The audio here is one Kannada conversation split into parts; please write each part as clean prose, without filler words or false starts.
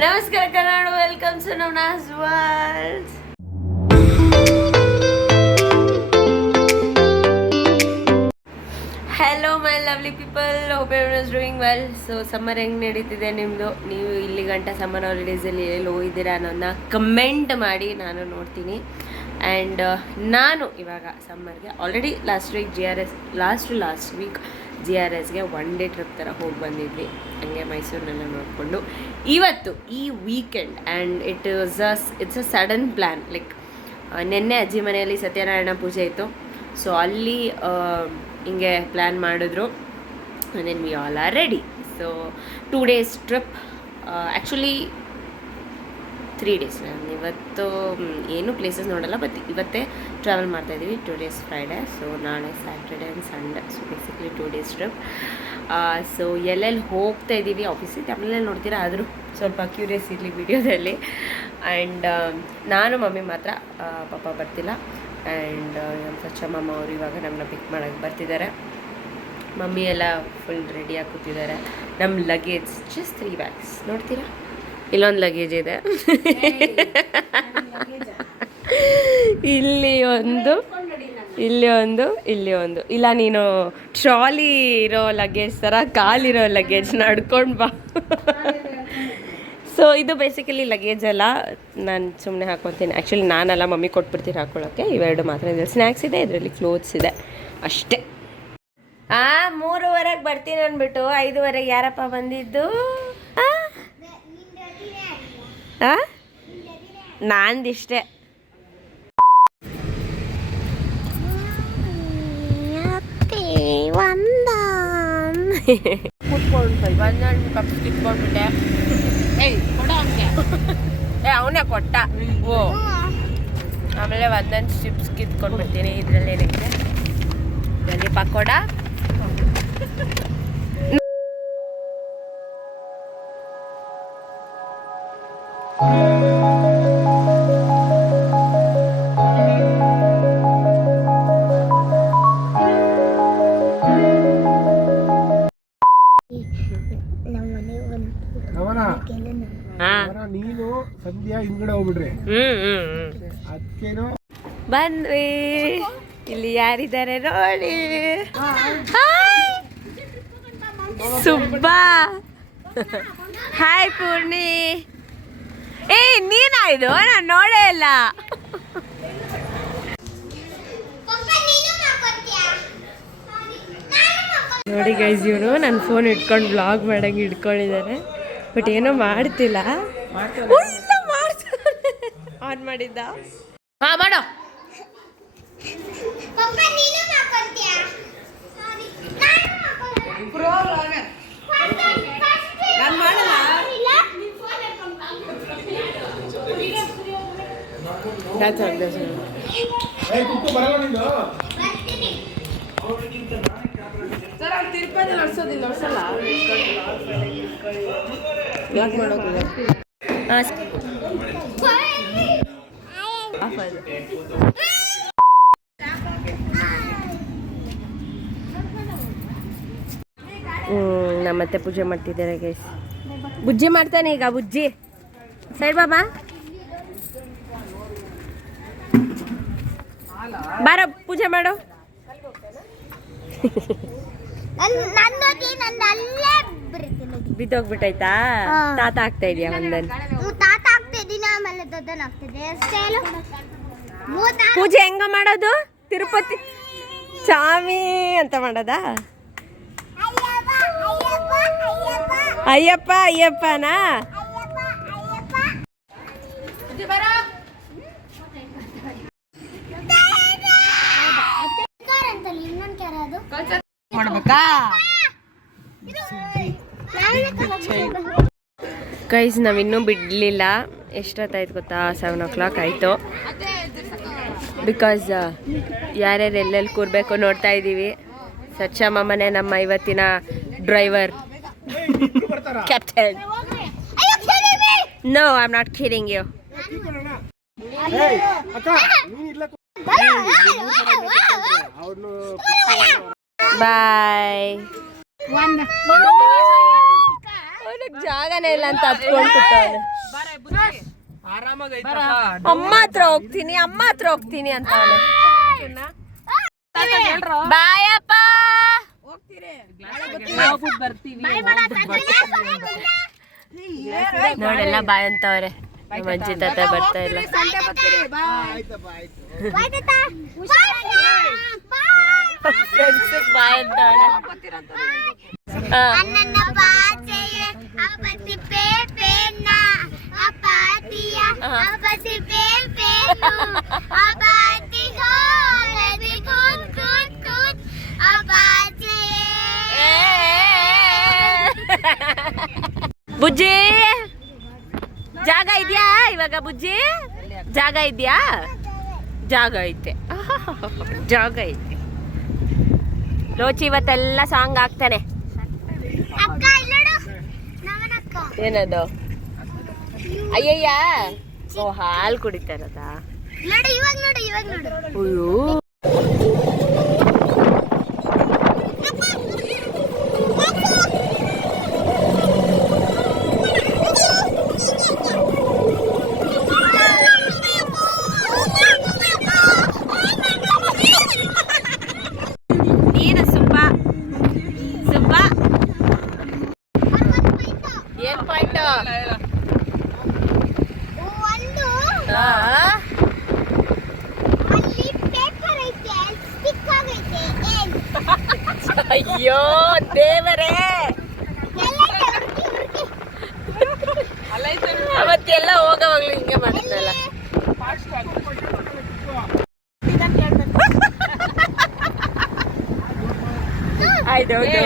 ನಮಸ್ಕಾರ Kannada, welcome to Navana's world. Hello my lovely people, hope everyone is doing well. So summer ಹೆಂಗೆ ನಡೀತಿದೆ ನಿಮ್ಮದು? ನೀವು ಇಲ್ಲಿ ಗಂಟ ಸಮ್ಮರ್ ಹಾಲಿಡೇಸಲ್ಲಿ ಎಲ್ಲಿ ಹೋಗಿದ್ದೀರಾ ಅನ್ನೋದನ್ನ ಕಮೆಂಟ್ ಮಾಡಿ, ನಾನು ನೋಡ್ತೀನಿ. ಆ್ಯಂಡ್ ನಾನು ಇವಾಗ ಸಮ್ಮರ್ಗೆ ಆಲ್ರೆಡಿ ಲಾಸ್ಟ್ ವೀಕ್ GRSಗೆ ಒನ್ ಡೇ ಟ್ರಿಪ್ ಥರ ಹೋಗಿ ಬಂದಿದ್ವಿ, ಹಂಗೆ ಮೈಸೂರಿನೆಲ್ಲ ನೋಡಿಕೊಂಡು. ಇವತ್ತು ಈ weekend and it's a sudden plan. Like ನಿನ್ನೆ ಅಜ್ಜಿ ಮನೆಯಲ್ಲಿ ಸತ್ಯನಾರಾಯಣ ಪೂಜೆ ಇತ್ತು, ಸೊ ಅಲ್ಲಿ ಹಿಂಗೆ ಪ್ಲ್ಯಾನ್ ಮಾಡಿದ್ರು. Then we all are ready. So 2 days trip, actually 3 days. ನಾನು ಇವತ್ತು ಏನು ಪ್ಲೇಸಸ್ ನೋಡಲ್ಲ, ಬಟ್ ಇವತ್ತೇ ಟ್ರಾವೆಲ್ ಮಾಡ್ತಾಯಿದ್ದೀವಿ. 2 days ಫ್ರೈಡೇ, ಸೊ ನಾಳೆ Saturday and Sunday. So basically 2 days trip. So ಎಲ್ಲೆಲ್ಲಿ ಹೋಗ್ತಾ ಇದ್ದೀವಿ ಆಫೀಸಿಗೆ ಆಮೇಲೆ ನೋಡ್ತೀರಾ, ಆದರೂ ಸ್ವಲ್ಪ ಕ್ಯೂರಿಯಸ್ ಇರಲಿ ವಿಡಿಯೋದಲ್ಲಿ. ಆ್ಯಂಡ್ ನಾನು ಮಮ್ಮಿ ಮಾತ್ರ, ಪಾಪ ಬರ್ತಿಲ್ಲ. ಆ್ಯಂಡ್ ನಮ್ಮ ಸಚ್ಚಮ್ಮಮ್ಮ ಅವರು ಇವಾಗ ನಮ್ಮನ್ನ ಪಿಕ್ ಮಾಡೋಕ್ಕೆ ಬರ್ತಿದ್ದಾರೆ. ಮಮ್ಮಿ ಎಲ್ಲ ಫುಲ್ ರೆಡಿಯಾಗಿ ಕೂತಿದ್ದಾರೆ. ನಮ್ಮ ಲಗೇಜ್ ಜಸ್ಟ್ 3 bags ನೋಡ್ತೀರಾ, ಇಲ್ಲೊಂದು ಲಗೇಜ್ ಇದೆ, ಇಲ್ಲಿ ಒಂದು, ಇಲ್ಲಿ ಒಂದು. ಇಲ್ಲ, ನೀನು ಟ್ರಾಲಿ ಇರೋ ಲಗೇಜ್ ಥರ ಕಾಲಿರೋ ಲಗೇಜ್ ನಡ್ಕೊಂಡು ಬಾ. ಸೊ ಇದು ಬೇಸಿಕಲಿ ಲಗೇಜ್ ಅಲ್ಲ, ನಾನು ಸುಮ್ಮನೆ ಹಾಕ್ಕೊತೀನಿ. ಆ್ಯಕ್ಚುಲಿ ನಾನಲ್ಲ, ಮಮ್ಮಿ ಕೊಟ್ಬಿಡ್ತೀನಿ ಹಾಕ್ಕೊಳ್ಳೋಕ್ಕೆ. ಇವೆರಡು ಮಾತ್ರ ಇದೆ. ಸ್ನ್ಯಾಕ್ಸ್ ಇದೆ, ಇದರಲ್ಲಿ ಕ್ಲೋತ್ಸ್ ಇದೆ, ಅಷ್ಟೇ. 3:15 ಬರ್ತೀನಿ ಅಂದ್ಬಿಟ್ಟು 5:15 ಯಾರಪ್ಪ ಬಂದಿದ್ದು? ನಾಂದಿಷ್ಟೇ. ಕಿತ್ಕೊಂಡ್ಬಿಟ್ಟೆ. ಅವನೇ ಕೊಟ್ಟ. ಓ, ಆಮೇಲೆ ಒಂದೊಂದು ಚಿಪ್ಸ್ ಕಿತ್ಕೊಂಡ್ಬಿಡ್ತೀನಿ. ಇದರಲ್ಲಿ ಏನಿದೆ, ಇದರಲ್ಲಿ ಪಕೋಡ, ನೀನು ಸಂಧ್ಯಾ ಹಿಂದ್ಗಡೆ ಹೋಗ್ಬಿಡ್ರಿ. ಅದಕ್ಕೇನು ಬಂದ್ವಿ. ಇಲ್ಲಿ ಯಾರಿದ್ದಾರೆ ನೋಡಿ. ಸುಬ್ಬಾ, ಹಾಯ್ ಪೂರ್ಣಿ. ನೀನಾಯ್ತು, ನಾನು ನೋಡೇ ಇಲ್ಲ. ನೋಡಿ ಗೈಸ್, ಇವನು ನನ್ನ ಫೋನ್ ಇಟ್ಕೊಂಡು ಬ್ಲಾಗ್ ಮಾಡಂಗೆ ಇಟ್ಕೊಂಡಿದ್ದಾನೆ, ಬಟ್ ಏನೋ ಮಾಡ್ತಿಲ್ಲ. ಆನ್ ಮಾಡಿದ್ದ. ಹಾ, ಮಾಡೋ. ತಿರುಪತಿ ನಡೆಸೋದಿಲ್ಲ, ಯಾಕೆ ಮಾಡೋದಿಲ್ಲ? ನಮ್ಮತ್ತೆ ಪೂಜೆ ಮಾಡ್ತಿದ್ದಾರೆ ಗೈಸ್. ಬುಜ್ಜಿ ಮಾಡ್ತಾನೆ ಈಗ. ಬುಜ್ಜಿ ಸೈಡ್ ಬಾಬಾ, ಬಾರ ಪೂಜೆ ಮಾಡು. ಬಿದ್ದೋಗ್ಬಿಟ್ಟೈತಾ? ತಾತ ಆಗ್ತಾ ಇದೆಯಾ? ಒಂದನ್ ಪೂಜೆ ಹೆಂಗ ಮಾಡೋದು? ತಿರುಪತಿ ಸ್ವಾಮಿ ಅಂತ ಮಾಡೋದಾ? ಅಯ್ಯಪ್ಪ ಅಯ್ಯಪ್ಪನಾ? ಮಾಡ್ಬೇಕಾ ಗೈಸ್? ನಾವಿನ್ನೂ ಬಿಡಲಿಲ್ಲ. ಎಷ್ಟೊತ್ತಾಯ್ತು ಗೊತ್ತಾ? 7 o'clock ಆಯಿತು. ಬಿಕಾಸ್ ಯಾರ್ಯಾರು ಎಲ್ಲೆಲ್ಲಿ ಕೂರಬೇಕು ನೋಡ್ತಾ ಇದ್ದೀವಿ. ಸಚ್ಚಮ್ಮಮ್ಮನೇ ನಮ್ಮ ಇವತ್ತಿನ driver, captain. No, I am not kidding you. Bye. ಊಟಕ್ಕೆ ಜಾಗನೇ ಇಲ್ಲ ಅಂತ ಹತ್ಕೊಂಡ್ಬಿಟ್ಟವನು. ಅಮ್ಮ ಹತ್ರ ಹೋಗ್ತೀನಿ ಅಂತ ಬಾಯಪ್ಪ ನೋಡೆಲ್ಲ ಬಾಯ್ ಅಂತವ್ರೆ. ನಮ್ಮ ಅಜ್ಜಿ ತಾತ ಬರ್ತಾ ಇಲ್ಲ. Friends bye ಅಂತವ್ರೆ. ಬುಜ್ಜಿ ಜಾಗ ಇದೆಯಾ ಇವಾಗ? ಬುಜ್ಜಿ ಜಾಗ ಇದೆಯಾ? ಜಾಗ ಐತೆ, ಜಾಗ ಐತೆ. ಲೋಚಿ ಇವತ್ತೆಲ್ಲ ಸಾಂಗ್ ಆಗ್ತಾನೆ. ಏನದು? ಅಯ್ಯಯ್ಯ, ಓ ಹಾಲು ಕುಡಿತಾರದಾ? ಅಯ್ಯೋ ನೀನು ಸುಬ್ಬ ಏನ್ ಪಾಯಿಂಟ್? ಅಯ್ಯೋ ದೇವರೇ, ಅವತ್ತೆಲ್ಲ ಹೋಗವಾಗ್ಲು ಹಿಂಗೆ ಮಾಡ್ತಲ್ಲ. ಆಯ್ತೌದು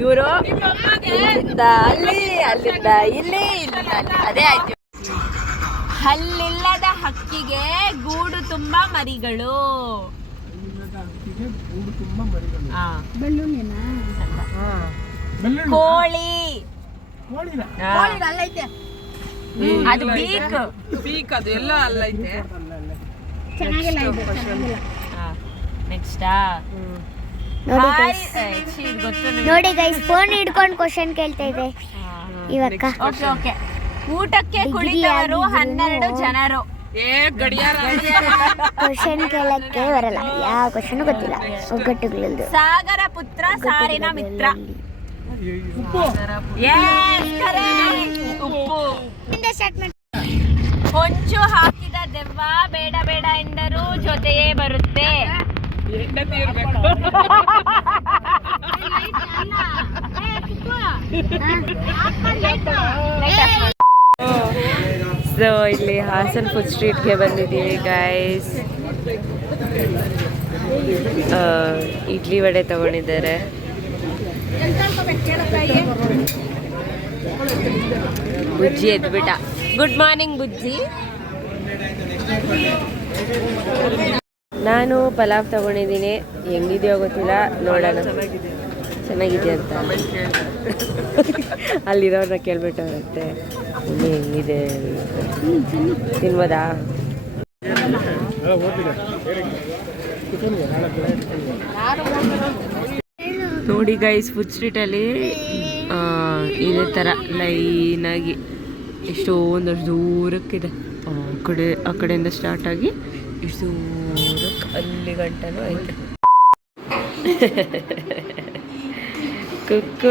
ಇವರು ಇಲ್ಲಿಂದ ಅಲ್ಲಿ, ಅಲ್ಲಿಂದ ಇಲ್ಲಿ, ಇಲ್ಲಿಂದ ಅಲ್ಲಿ. ಅದೇ ಆಯ್ತು. ಹಲ್ಲಿಲ್ಲದ ಹಕ್ಕಿಗೆ ಗೂಡು ತುಂಬಾ ಮರಿಗಳು. ಕೋಳಿ ಅದು ಬೀಕ್, ಅದು ಎಲ್ಲ ಅಲ್ಲೈತೆ. ನೆಕ್ಸ್ಟಾ ನೋಡಿ ಗೈಸ್, ಫೋನ್ ಹಿಡ್ಕೊಂಡು ಕ್ವಶನ್ ಕೇಳ್ತಾ ಇದೆ ಇವಕ್ಕ. ಓಕೆ. ಊಟಕ್ಕೆ ಕುಳಿತವರು 12 ಜನರು. ಕ್ವಶನ್ ಕೇಳಕ್ಕೆ ಬರಲ್ಲ, ಯಾವ ಕ್ವಶನ್ ಗೊತ್ತಿಲ್ಲ. ಒಗ್ಗಟ್ಟುಗಳದ್ದು. ಸಾಗರ ಪುತ್ರ ಸಾರಿನ ಮಿತ್ರ. ಉಪ್ಪು. ಹೊಂಚು ಹಾಕಿದ ದೆವ್ವ ಬೇಡ ಬೇಡ ಎಂದರೂ ಜೊತೆಯೇ ಬರುತ್ತೆ. ಸೊ ಇಲ್ಲಿ ಹಾಸನ್ ಫುಡ್ ಸ್ಟ್ರೀಟ್ಗೆ ಬಂದಿದ್ದೀವಿ ಗೈಸ್. ಇಡ್ಲಿ ವಡೆ ತಗೊಂಡಿದ್ದಾರೆ. ಬುಜ್ಜಿ ಎದ್ಬಿಟ್ಟ. Good morning Bujji. ನಾನು ಪಲಾವ್ ತಗೊಂಡಿದ್ದೀನಿ. ಹೆಂಗಿದೆಯೋ ಗೊತ್ತಿಲ್ಲ, ನೋಡೋಣ. ಚೆನ್ನಾಗಿದೆಯಾ ಅಂತ ಅಲ್ಲಿರೋರನ್ನ ಕೇಳ್ಬಿಟ್ಟವ್ರಂತೆ ಹೆಂಗಿದೆ ತಿನ್ಬೋದಾ. ನೋಡಿ ಗೈಸ್, ಫುಡ್ ಸ್ಟ್ರೀಟಲ್ಲಿ ಇದೇ ಥರ ಲೈನಾಗಿ ಎಷ್ಟೊಂದಷ್ಟು ದೂರಕ್ಕಿದೆ. ಆ ಕಡೆಯಿಂದ ಸ್ಟಾರ್ಟ್ ಆಗಿ ಇಷ್ಟು ದೂರಕ್ಕೆ ಅಲ್ಲಿ ಗಂಟನೂ ಐತೆ. ಕುಕ್ಕು.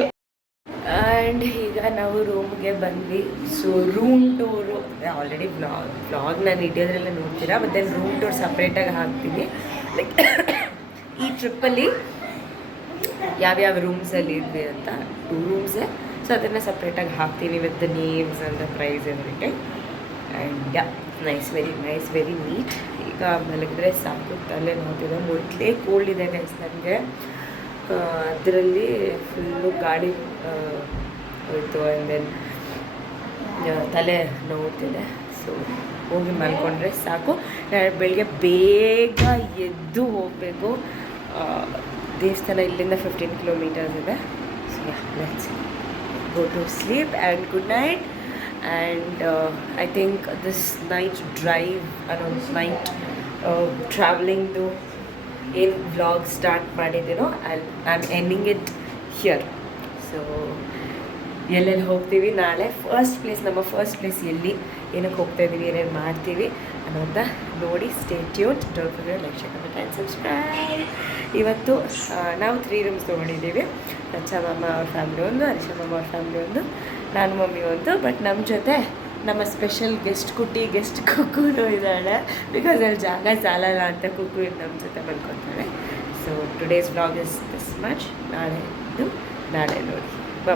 ಆ್ಯಂಡ್ ಈಗ ನಾವು ರೂಮ್ಗೆ ಬಂದ್ವಿ. So room tour already blog ನಾನು ಹಿಡಿಯೋದ್ರೆಲ್ಲ ನೋಡ್ತೀರಾ. ಮತ್ತು ರೂಮ್ ಟೂರ್ ಸಪ್ರೇಟಾಗಿ ಹಾಕ್ತೀನಿ. ಲೈಕ್ ಈ ಟ್ರಿಪ್ಪಲ್ಲಿ ಯಾವ್ಯಾವ ರೂಮ್ಸಲ್ಲಿ ಇದ್ವಿ ಅಂತ 2 ರೂಮ್ಸೇ. ಸೊ ಅದನ್ನು ಸಪ್ರೇಟಾಗಿ ಹಾಕ್ತೀನಿ with the names and the price everything. And yeah, nice very neat. ಈಗ ಮಲಗಿದ್ರೆ ಸಾಕು, ತಲೆ ನೋಡ್ತಿದೆ. ಮೊದಲೇ ಕೋಲ್ಡ್ ಇದೆ ಗೈಸ್ ನನಗೆ. ಅದರಲ್ಲಿ ಫುಲ್ಲು ಗಾಡಿ ಹೋಯ್ತು. ಆ್ಯಂಡ್ ದೆನ್ ತಲೆ ನೋಡ್ತಿದೆ. ಸೊ ಹೋಗಿ ಮಲ್ಕೊಂಡ್ರೆ ಸಾಕು. ಬೆಳಗ್ಗೆ ಬೇಗ ಎದ್ದು ಹೋಗಬೇಕು. ದೇವಸ್ಥಾನ ಇಲ್ಲಿಂದ 15 ಕಿಲೋಮೀಟರ್ಸ್ ಇದೆ. So let's go to sleep and good night. And I think this night drive night ಟ್ರಾವೆಲಿಂಗ್ದು ಏನು ವ್ಲಾಗ್ ಸ್ಟಾರ್ಟ್ ಮಾಡಿದ್ದೀನೋ I am ending it here. So ಎಲ್ಲೆಲ್ಲಿ ಹೋಗ್ತೀವಿ ನಾಳೆ ನಮ್ಮ ಫಸ್ಟ್ ಪ್ಲೇಸ್ ಎಲ್ಲಿ ಏನಕ್ಕೆ ಹೋಗ್ತಾ ಇದ್ದೀವಿ ಏನೇನು ಮಾಡ್ತೀವಿ ಅನ್ನೋದ ನೋಡಿ. Stay tuned, don't forget like share comment and subscribe. ಇವತ್ತು ನಾವು 3 ರೂಮ್ಸ್ ತೊಗೊಂಡಿದ್ದೀವಿ. ರಚಾ ಮಾಮ ಅವ್ರ ಫ್ಯಾಮಿಲಿ ಒಂದು, ಹರೀಶಾ ಮಾಮ ಅವ್ರ ಫ್ಯಾಮಿಲಿ ಒಂದು, ನಾನು ಮಮ್ಮಿ ಒಂದು. ಬಟ್ ನಮ್ಮ ಜೊತೆ ನಮ್ಮ ಸ್ಪೆಷಲ್ ಗೆಸ್ಟ್ ಕುಕ್ಕೂ ಇದ್ದಾಳೆ. ಬಿಕಾಸ್ ಅಲ್ಲಿ ಜಾಗ ಸಾಲಲ್ಲ ಅಂತ ಕುಕ್ಕು ನಮ್ಮ ಜೊತೆ ಬಂದ್ಕೊತಾಳೆ. So today's vlog is this much. ನಾಳೆ ನೋಡಿ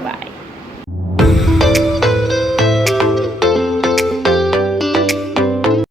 ಬಾಯ್.